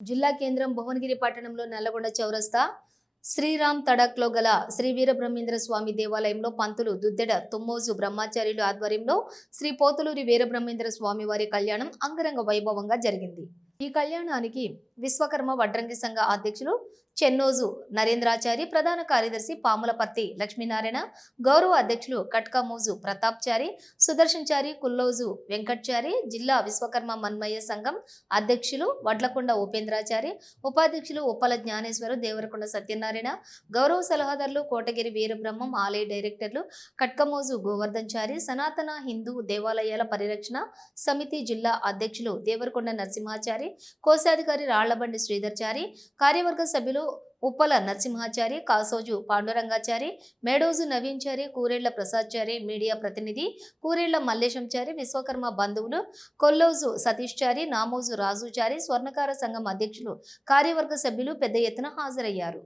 జిల్లా కేంద్రం భువనగిరి పట్టణంలో నల్లగొండ చౌరస్తా శ్రీరామ్ తడక్ లో గల శ్రీ వీరబ్రహ్మేంద్ర స్వామి దేవాలయంలో పంతులు దుద్దెడ తుమ్మోజు బ్రహ్మచార్యులు ఆధ్వర్యంలో శ్రీ పోతులూరి వీరబ్రహ్మేంద్ర స్వామి వారి కళ్యాణం అంగరంగ వైభవంగా జరిగింది। ఈ కళ్యాణానికి విశ్వకర్మ వడ్రంగి సంఘ అధ్యక్షులు చెన్నోజు నరేంద్రాచారి, ప్రధాన కార్యదర్శి పాములపర్తి లక్ష్మీనారాయణ, గౌరవ అధ్యక్షులు కట్కమోజు ప్రతాప్చారి, సుదర్శన్చారి, కుల్లోజు వెంకట్చారి, జిల్లా విశ్వకర్మ మన్మయ్య సంఘం అధ్యక్షులు వడ్లకొండ ఉపేంద్రాచారి, ఉపాధ్యక్షులు ఉప్పల జ్ఞానేశ్వరు, దేవరకొండ సత్యనారాయణ, గౌరవ సలహాదారులు కోటగిరి వీరబ్రహ్మం ఆలయ డైరెక్టర్లు కట్కమోజు గోవర్ధన్చారి, సనాతన హిందూ దేవాలయాల పరిరక్షణ సమితి జిల్లా అధ్యక్షులు దేవరకొండ నరసింహాచారి, కోశాధికారి రాళ్లబండి శ్రీధర్చారి, కార్యవర్గ సభ్యులు ఉప్పల నరసింహాచారి, కాసోజు పాండురంగాచారి, మేడోజు నవీన్చారి, కూరేళ్ల ప్రసాద్చారి, మీడియా ప్రతినిధి కూరేళ్ల మల్లేశంచారి, విశ్వకర్మ బంధువులు కొల్లోజు సతీష్చారి, నామోజు రాజుచారి, స్వర్ణకార సంఘం అధ్యక్షులు, కార్యవర్గ సభ్యులు పెద్ద ఎత్తున హాజరయ్యారు।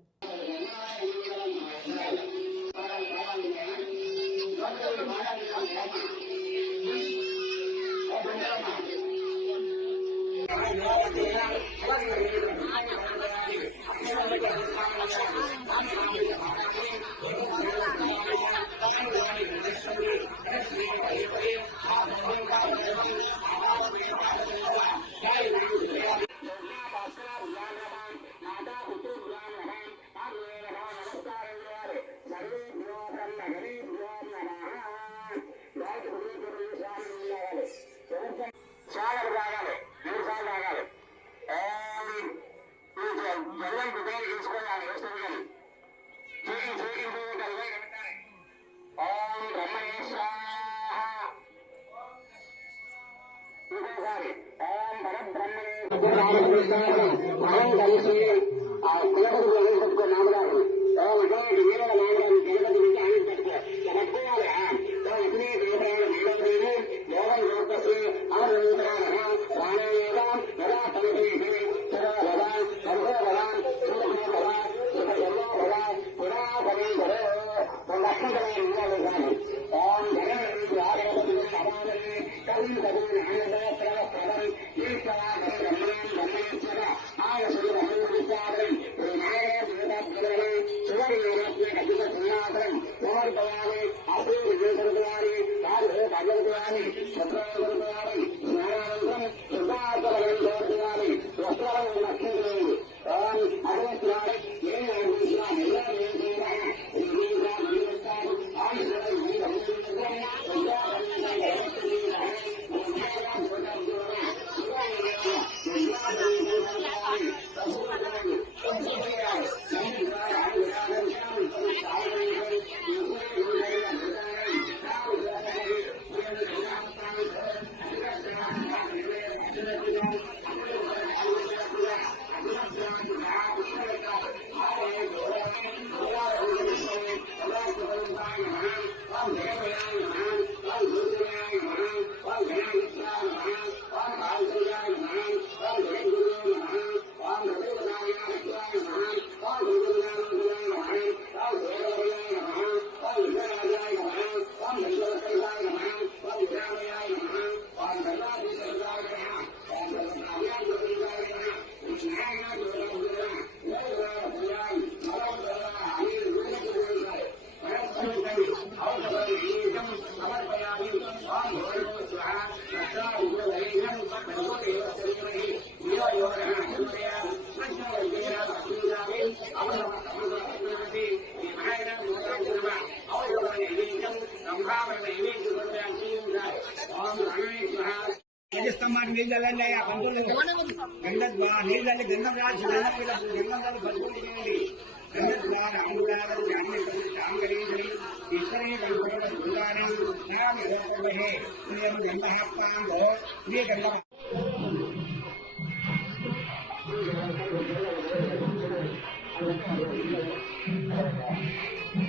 Thank you.